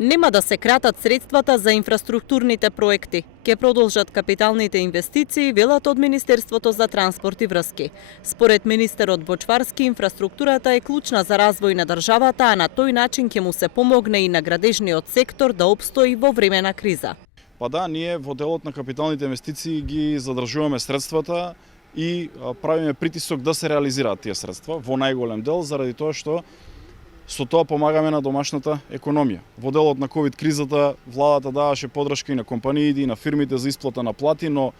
Нема да се кратат средствата за инфраструктурните проекти. Ке продолжат капиталните инвестиции, велат од Министерството за транспорт и врски. Според министерот Бочварски, инфраструктурата е клучна за развој на државата, а на тој начин ќе му се помогне и на градежниот сектор да опстои во време на криза. Па да, ние во делот на капиталните инвестиции ги задржуваме средствата и правиме притисок да се реализираат тие средства во најголем дел, заради тоа што со тоа помагаме на домашната економија. Во делот на ковид кризата владата даваше подршка и на компаниите и на фирмите за исплата на плати, но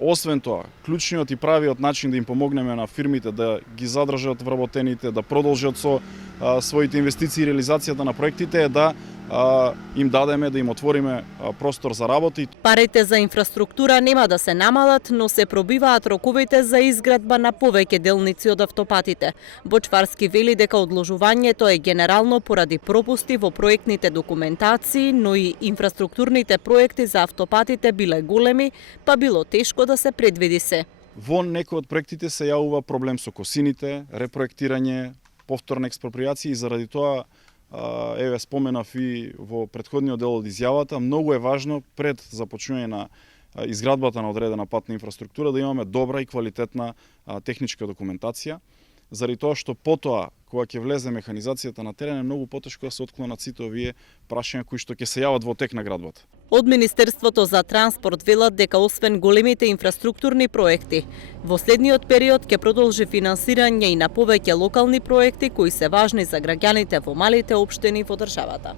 освен тоа, клучниот и правиот начин да им помогнеме на фирмите да ги задржат вработените, да продолжат со своите инвестиции и реализацијата на проектите е да им дадеме, да им отвориме простор за работа. Парите за инфраструктура нема да се намалат, но се пробиваат роковите за изградба на повеќе делници од автопатите. Бочварски вели дека одложувањето е генерално поради пропусти во проектните документации, но и инфраструктурните проекти за автопатите биле големи, па било тешко да се предвиди се. Во некои од проектите се јавува проблем со косините, репроектирање, повторна експроприација и заради тоа еве споменав и во претходниот дел од изјавата, многу е важно пред започнување на изградбата на одредена патна инфраструктура да имаме добра и квалитетна техничка документација, заради тоа што потоа кога ќе влезе механизацијата на терен е многу потешко да се отклонат сите овие прашања кои што ќе се јават во тек на градбата. Од Министерството за транспорт велат дека освен големите инфраструктурни проекти, во следниот период ќе продолжи финансирање и на повеќе локални проекти кои се важни за граѓаните во малите општини во државата.